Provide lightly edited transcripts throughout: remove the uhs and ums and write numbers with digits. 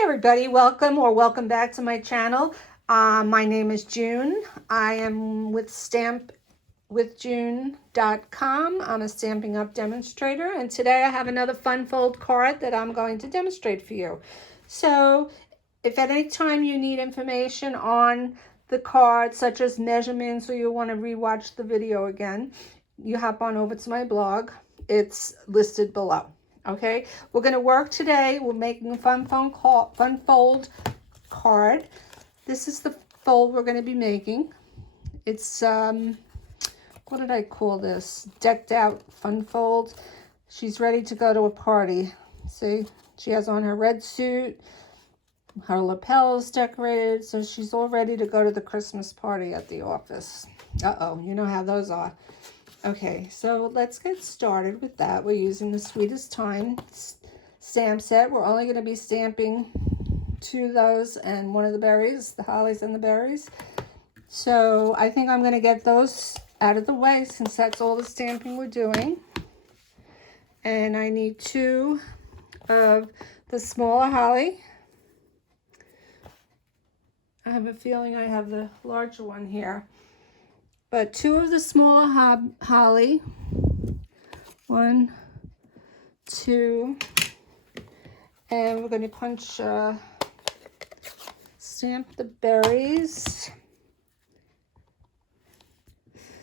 Hi everybody, welcome back to my channel. My name is June. I am with stampwithjune.com. I'm a Stampin' Up demonstrator, and today I have another fun fold card that I'm going to demonstrate for you. So if at any time you need information on the card, such as measurements, or you want to rewatch the video again, you hop on over to my blog. It's listed below. Okay, we're going to work today. We're making a fun fold card. This is the fold we're going to be making. It's what did I call this? Decked out fun fold. She's ready to go to a party. See, she has on her red suit, her lapels decorated, so she's all ready to go to the Christmas party at the office. Uh-oh, you know how those are. Okay, so let's get started with that. We're using the Sweetest Time stamp set. We're only going to be stamping 2 of those and one of the berries, the hollies and the berries. So I think I'm going to get those out of the way since that's all the stamping we're doing. And I need 2 of the smaller holly. I have a feeling I have the larger one here. But 2 of the smaller holly, 1, 2, and we're going to stamp the berries.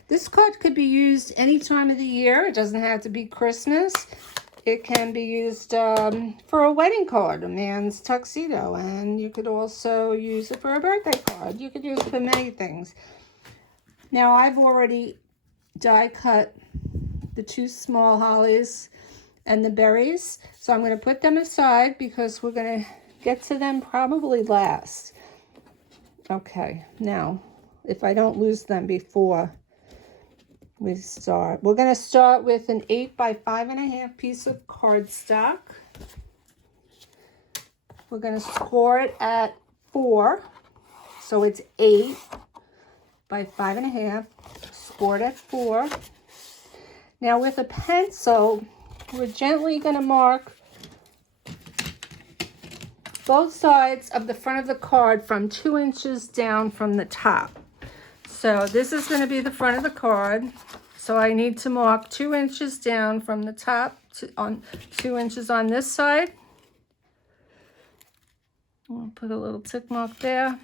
This card could be used any time of the year. It doesn't have to be Christmas. It can be used for a wedding card, a man's tuxedo, and you could also use it for a birthday card. You could use it for many things. Now, I've already die cut the 2 small hollies and the berries, so I'm going to put them aside because we're going to get to them probably last. Okay, now, if I don't lose them before we start, we're going to start with an 8 by 5.5 piece of cardstock. We're going to score it at 4, so it's 8 by 5.5, scored at 4. Now with a pencil, we're gently going to mark both sides of the front of the card from 2 inches down from the top. So this is going to be the front of the card. So I need to mark 2 inches down from the top on 2 inches on this side. I'll put a little tick mark there.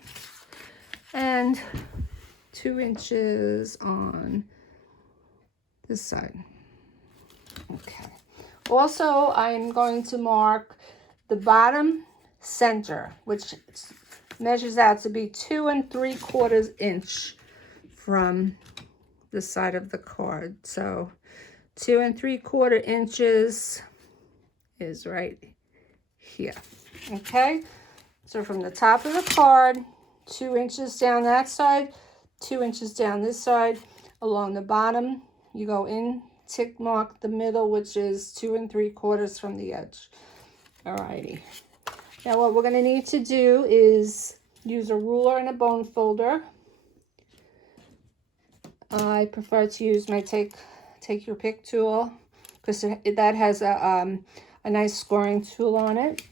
And 2 inches on this side. Okay. Also, I'm going to mark the bottom center, which measures out to be 2 3/4 inch from the side of the card. So 2 3/4 inches is right here. Okay. So from the top of the card, 2 inches down that side, 2 inches down this side. Along the bottom, you go in, tick mark the middle, which is 2 3/4 from the edge. Alrighty. Now what we're going to need to do is use a ruler and a bone folder. I prefer to use my take your pick tool because that has a nice scoring tool on it.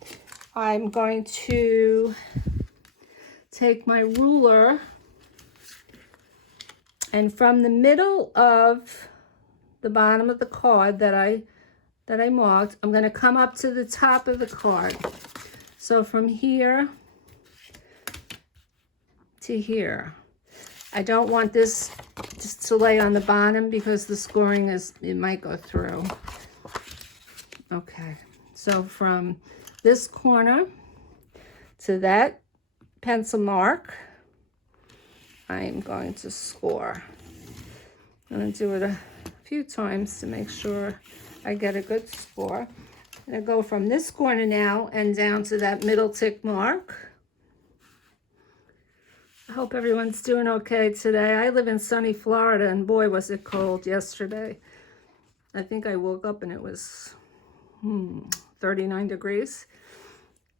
I'm going to take my ruler, and from the middle of the bottom of the card that I marked, I'm going to come up to the top of the card. So from here to here. I don't want this just to lay on the bottom because the scoring it might go through. Okay, so from this corner to that pencil mark, I'm going to score. I'm going to do it a few times to make sure I get a good score. I'm going to go from this corner now and down to that middle tick mark. I hope everyone's doing okay today. I live in sunny Florida, and boy, was it cold yesterday. I think I woke up and it was 39 degrees.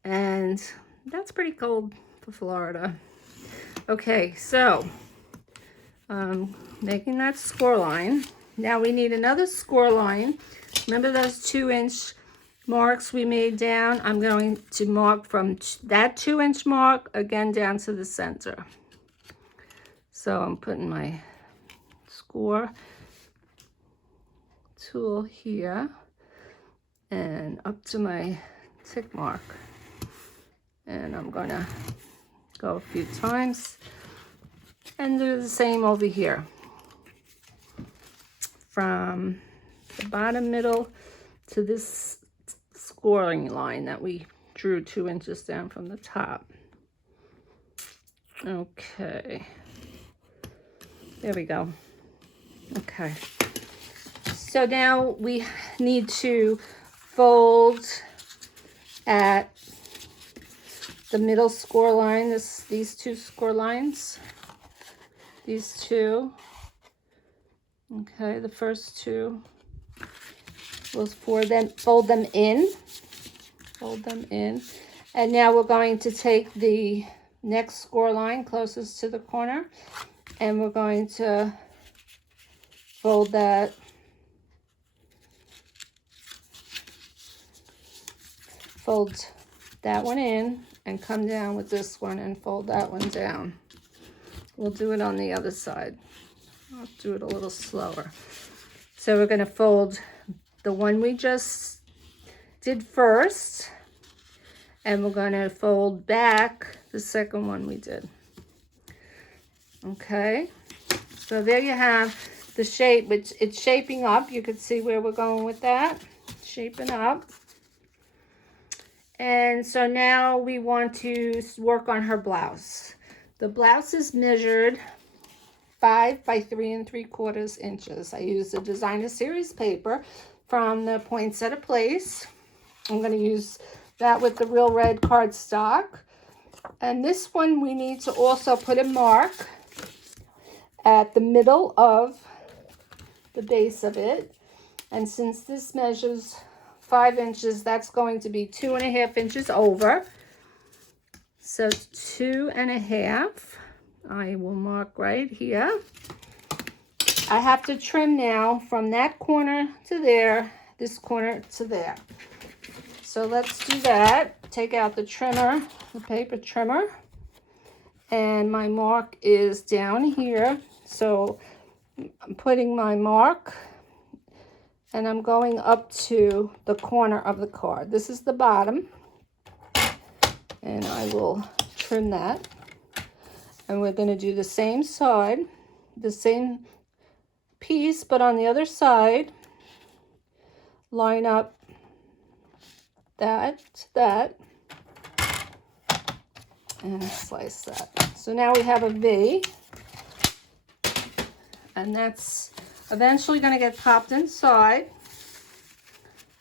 And that's pretty cold for Florida. Okay, so making that score line. Now we need another score line. Remember those 2 inch marks we made down, I'm going to mark from that 2-inch mark again down to the center. So I'm putting my score tool here and up to my tick mark. And I'm gonna go a few times and do the same over here. From the bottom middle to this scoring line that we drew 2 inches down from the top. Okay. There we go. Okay. So now we need to fold at the middle score line, these 2 score lines. These 2. Okay, the first 2. We'll fold them in. Fold them in. And now we're going to take the next score line closest to the corner, and we're going to fold that one in and come down with this one and fold that one down. We'll do it on the other side. I'll do it a little slower. So we're going to fold the one we just did first, and we're going to fold back the second one we did. Okay, so there you have the shape. It's shaping up. You can see where we're going with that. Shaping up. And so now we want to work on her blouse. The blouse is measured 5 by 3 3/4 inches. I used the Designer Series paper from the Poinsettia Place. I'm going to use that with the Real Red cardstock. And this one we need to also put a mark at the middle of the base of it. And since this measures 5 inches, that's going to be 2.5 inches over. So 2.5. I will mark right here. I have to trim now from that corner to there, this corner to there. So let's do that. Take out the trimmer, the paper trimmer. And my mark is down here. So I'm putting my mark and I'm going up to the corner of the card. This is the bottom. And I will trim that. And we're going to do the same side, the same piece, but on the other side, line up that to that, and slice that. So now we have a V, and that's eventually going to get popped inside,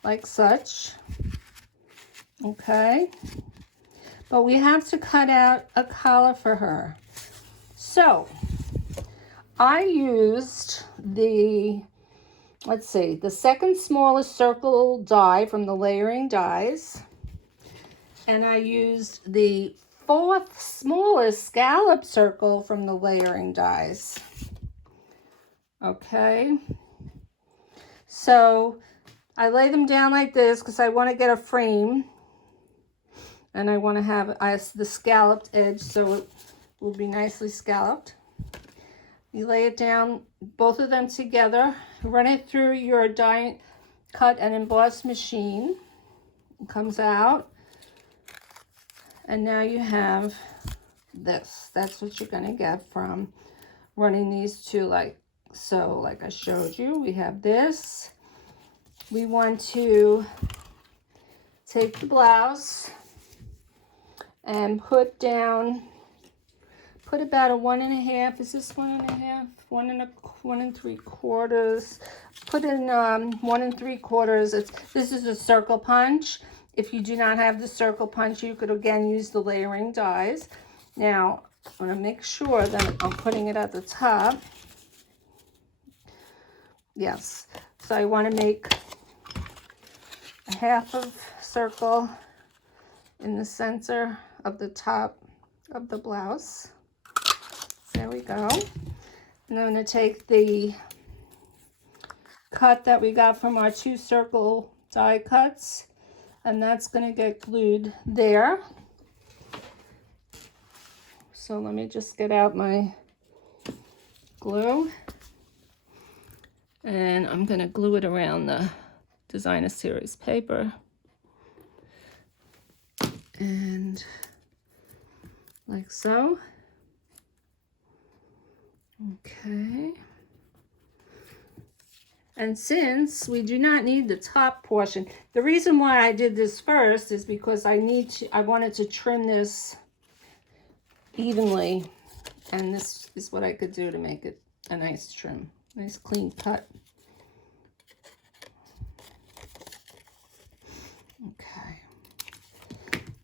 like such. Okay, but we have to cut out a collar for her. So I used the, let's see, the second smallest circle die from the layering dies. And I used the 4th smallest scallop circle from the layering dies. Okay. So I lay them down like this because I want to get a frame. And I want to have the scalloped edge so it will be nicely scalloped. You lay it down, both of them together, run it through your die cut and emboss machine. It comes out, and now you have this. That's what you're going to get from running these two like so, like I showed you. We have this. We want to take the blouse and put about a 1.5. Is this 1.5? 1 3/4. Put in 1 3/4. This is a circle punch. If you do not have the circle punch, you could again use the layering dies. Now I'm going to make sure that I'm putting it at the top. Yes. So I want to make a half of circle in the center of the top of the blouse. There we go. And I'm going to take the cut that we got from our 2 circle die cuts and that's going to get glued there. So let me just get out my glue, and I'm going to glue it around the Designer Series paper, and like so. Okay. And since we do not need the top portion, the reason why I did this first is because I wanted to trim this evenly, and this is what I could do to make it a nice trim, nice clean cut.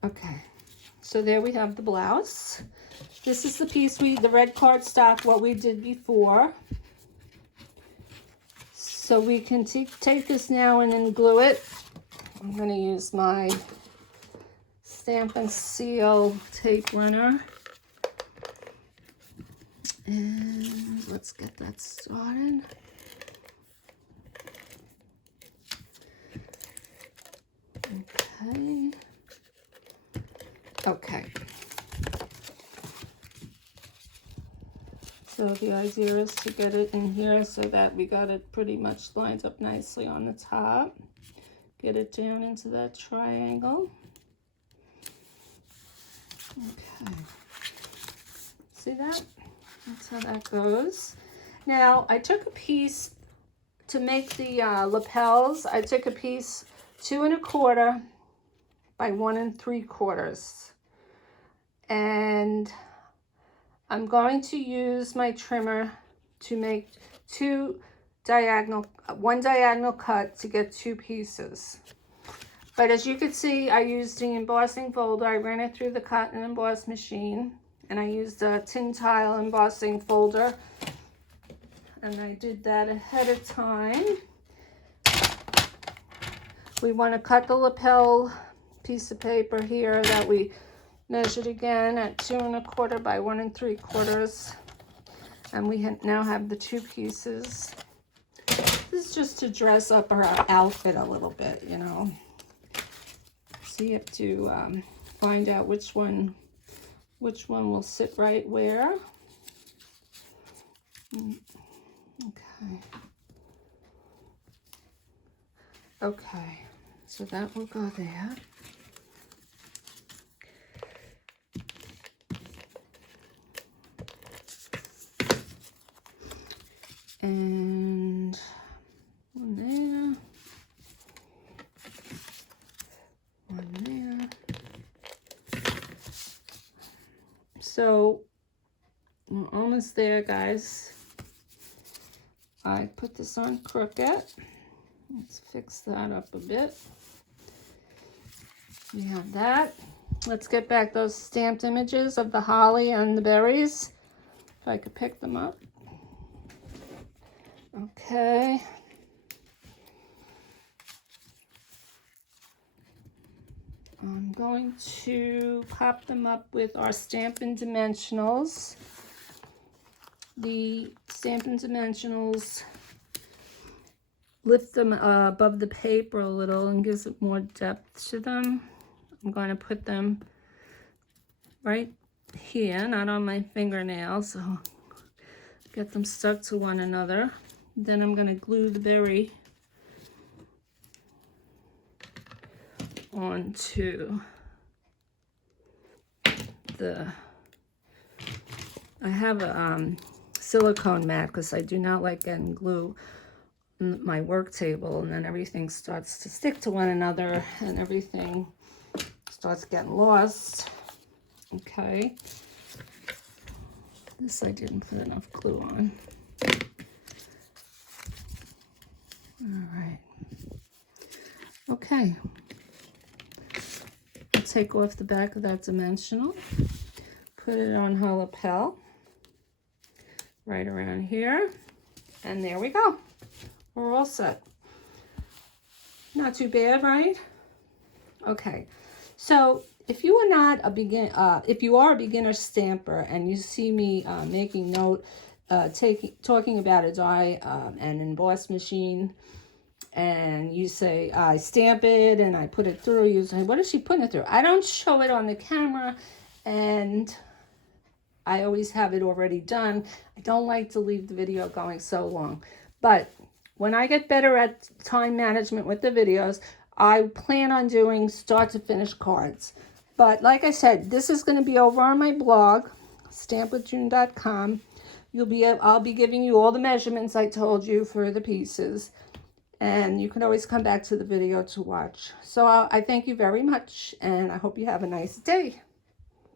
Okay, so there we have the blouse. This is the piece the red cardstock, what we did before. So we can take this now and then glue it. I'm going to use my Stamp and Seal tape runner. And let's get that started. Okay. Okay. So the idea is to get it in here so that we got it pretty much lined up nicely on the top. Get it down into that triangle. Okay. See that? That's how that goes. Now, I took a piece to make the lapels. I took a piece 2 1/4 by 1 3/4. And I'm going to use my trimmer to make one diagonal cut to get 2 pieces. But as you can see, I used the embossing folder. I ran it through the cotton emboss machine, and I used a tin tile embossing folder, and I did that ahead of time. We want to cut the lapel piece of paper here that we measured again at 2 1/4 by 1 3/4, and we now have the 2 pieces. This is just to dress up our outfit a little bit, you know. So you have to find out which one will sit right where. Okay. Okay, so that will go there. And one there, one there. So we're almost there, guys. I put this on crooked. Let's fix that up a bit. We have that. Let's get back those stamped images of the holly and the berries, if I could pick them up. Okay. I'm going to pop them up with our Stampin' Dimensionals. The Stampin' Dimensionals lift them above the paper a little and gives it more depth to them. I'm going to put them right here, not on my fingernail, so get them stuck to one another. Then I'm going to glue the berry onto I have a silicone mat because I do not like getting glue on my work table, and then everything starts to stick to one another and everything starts getting lost. Okay. This I didn't put enough glue on. All right. Okay. I'll take off the back of that dimensional, put it on her lapel right around here, and there we go. We're all set. Not too bad, right? Okay. So if you are not a if you are a beginner stamper and you see me making note, talking about a die and emboss machine and you say, I stamp it and I put it through. You say, what is she putting it through? I don't show it on the camera, and I always have it already done. I don't like to leave the video going so long. But when I get better at time management with the videos, I plan on doing start to finish cards. But like I said, this is going to be over on my blog, stampwithjune.com. I'll be giving you all the measurements I told you for the pieces. And you can always come back to the video to watch. So I thank you very much, and I hope you have a nice day.